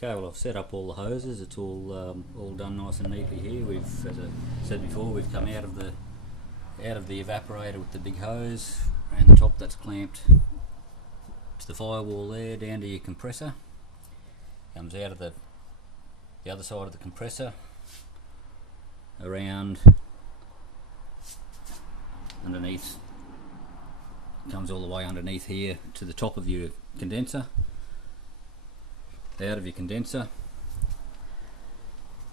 Okay, well I've set up all the hoses. It's all done nice and neatly here. We've, as I said before, we've come out of the evaporator with the big hose around the top. That's clamped to the firewall there, down to your compressor. Comes out of the other side of the compressor, around underneath, comes all the way underneath here to the top of your condenser, out of your condenser,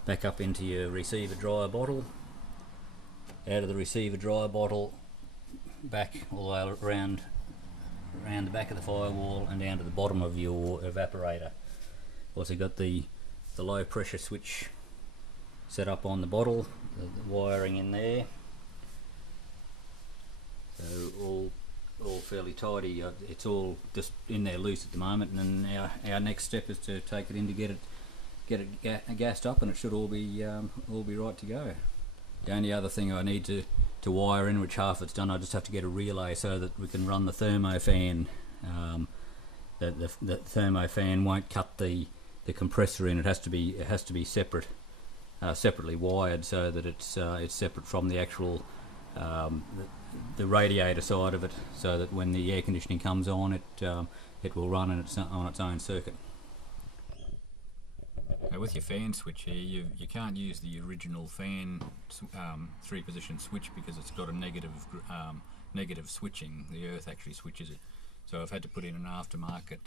back up into your receiver dryer bottle, out of the receiver dryer bottle, back all the way around the back of the firewall and down to the bottom of your evaporator. Also got the low pressure switch set up on the bottle, the wiring in there, so all fairly tidy. It's all just in there loose at the moment, and then our next step is to take it in to get it gassed up, and it should all be right to go. The only other thing I need to wire in, which half it's done, I just have to get a relay so that we can run the thermo fan. The thermo fan won't cut the compressor in. It has to be separately wired so that it's separate from the actual the radiator side of it, so that when the air conditioning comes on, it will run on its own circuit. Now with your fan switch here, you can't use the original fan 3-position switch because it's got a negative switching. The earth actually switches it, so I've had to put in an aftermarket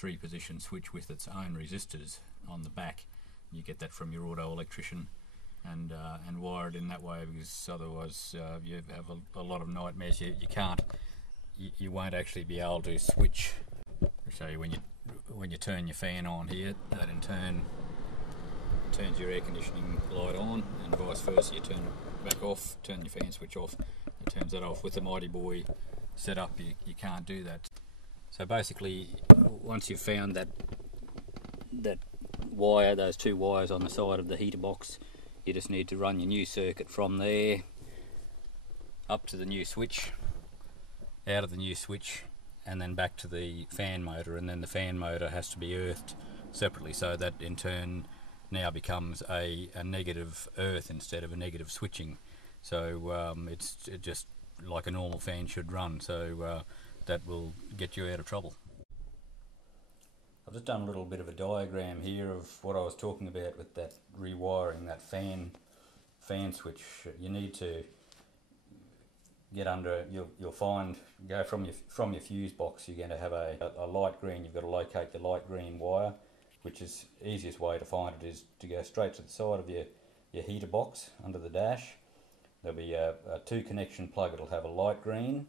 3-position switch with its own resistors on the back. You get that from your auto electrician, and wire it in that way, because otherwise you have a lot of nightmares. You won't actually be able to switch. I'll show you when you turn your fan on here, that in turn turns your air conditioning light on, and vice versa. You turn it back off, turn your fan switch off, it turns that off. With the Mightyboy set up, you can't do that. So basically, once you've found that wire, those 2 wires on the side of the heater box, you just need to run your new circuit from there up to the new switch, out of the new switch, and then back to the fan motor, and then the fan motor has to be earthed separately, so that in turn now becomes a negative earth instead of a negative switching. So it's just like a normal fan should run, so that will get you out of trouble. I've just done a little bit of a diagram here of what I was talking about with that rewiring that fan switch. You need to get under. You'll find, go from your fuse box. You're going to have a light green. You've got to locate the light green wire, which is easiest way to find it is to go straight to the side of your heater box under the dash. There'll be a 2 connection plug. It'll have a light green,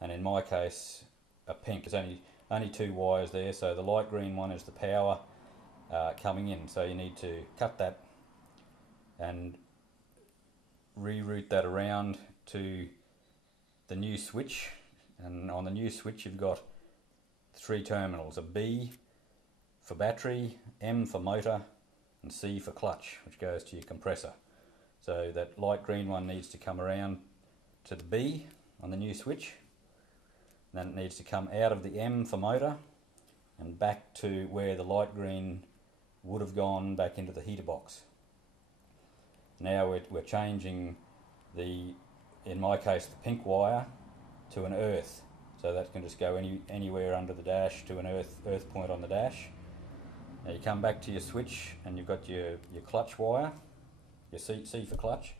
and in my case a pink. There's only 2 wires there, so the light green one is the power coming in. So you need to cut that and reroute that around to the new switch, and on the new switch you've got 3 terminals: a B for battery, M for motor, and C for clutch, which goes to your compressor. So that light green one needs to come around to the B on the new switch. Then it needs to come out of the M for motor and back to where the light green would have gone, back into the heater box. Now we're changing in my case, the pink wire to an earth, so that can just go anywhere under the dash to an earth point on the dash. Now you come back to your switch and you've got your clutch wire, your C for clutch.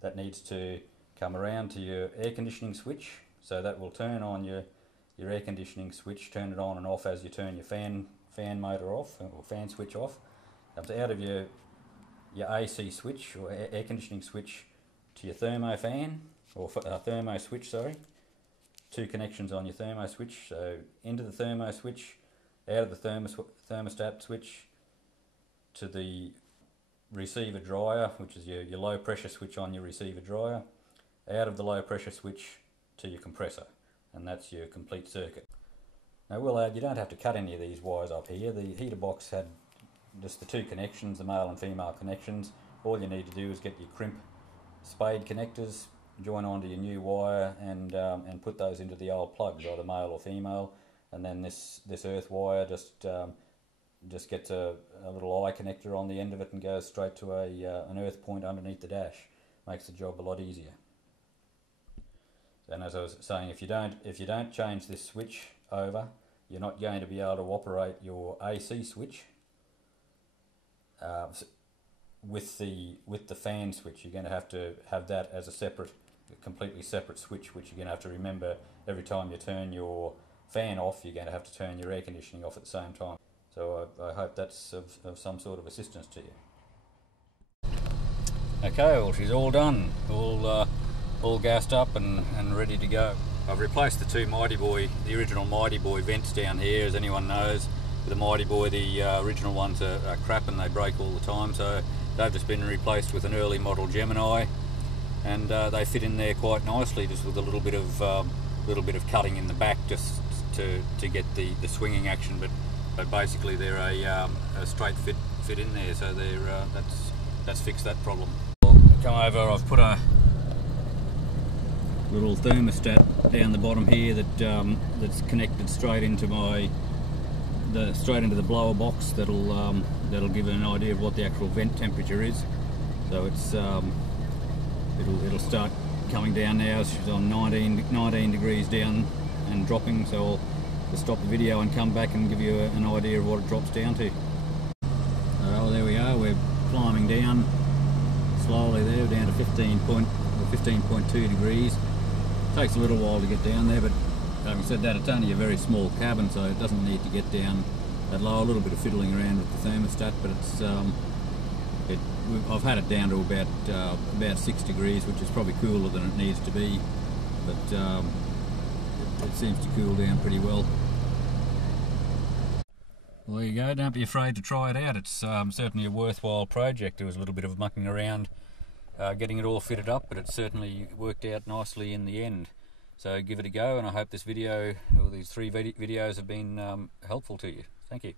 That needs to come around to your air conditioning switch, so that will turn on your air conditioning switch, turn it on and off as you turn your fan motor off, or fan switch off. Comes out of your AC switch, or air conditioning switch, to your thermo fan, or thermo switch, sorry. 2 connections on your thermo switch, so into the thermo switch, out of the thermostat switch, to the receiver dryer, which is your low pressure switch on your receiver dryer, out of the low pressure switch to your compressor, and that's your complete circuit. Now we'll add, you don't have to cut any of these wires up here. The heater box had just the 2 connections, the male and female connections. All you need to do is get your crimp spade connectors, join onto your new wire, and put those into the old plugs, either male or female, and then this earth wire just just gets a little eye connector on the end of it and goes straight to an earth point underneath the dash. Makes the job a lot easier. And as I was saying, if you don't change this switch over, you're not going to be able to operate your AC switch with the fan switch. You're going to have that as a completely separate switch, which you're going to have to remember every time you turn your fan off. You're going to have to turn your air conditioning off at the same time. So I hope that's of some sort of assistance to you. Okay, well, she's all done, all gassed up and ready to go. I've replaced the two Mightyboy, the original Mightyboy vents down here, as anyone knows. With the Mightyboy, the original ones are crap and they break all the time, so they've just been replaced with an early model Gemini, and they fit in there quite nicely, just with a little bit of cutting in the back, just to get the swinging action. But basically they're a straight fit in there, so that's fixed that problem. Come over, I've put a little thermostat down the bottom here that's connected straight into the blower box. That'll give an idea of what the actual vent temperature is. So it's it'll start coming down now. She's on 19 degrees down and dropping. So I'll just stop the video and come back and give you an idea of what it drops down to. Oh, there we are. We're climbing down slowly there, down to 15.2 degrees. Takes a little while to get down there, but having said that, it's only a very small cabin, so it doesn't need to get down that low. A little bit of fiddling around with the thermostat, but I've had it down to about 6 degrees, which is probably cooler than it needs to be, but it seems to cool down pretty well. Well, there you go. Don't be afraid to try it out. It's certainly a worthwhile project. There was a little bit of mucking around getting it all fitted up, but it certainly worked out nicely in the end. So give it a go, and I hope this video, or these 3 videos, have been helpful to you. Thank you.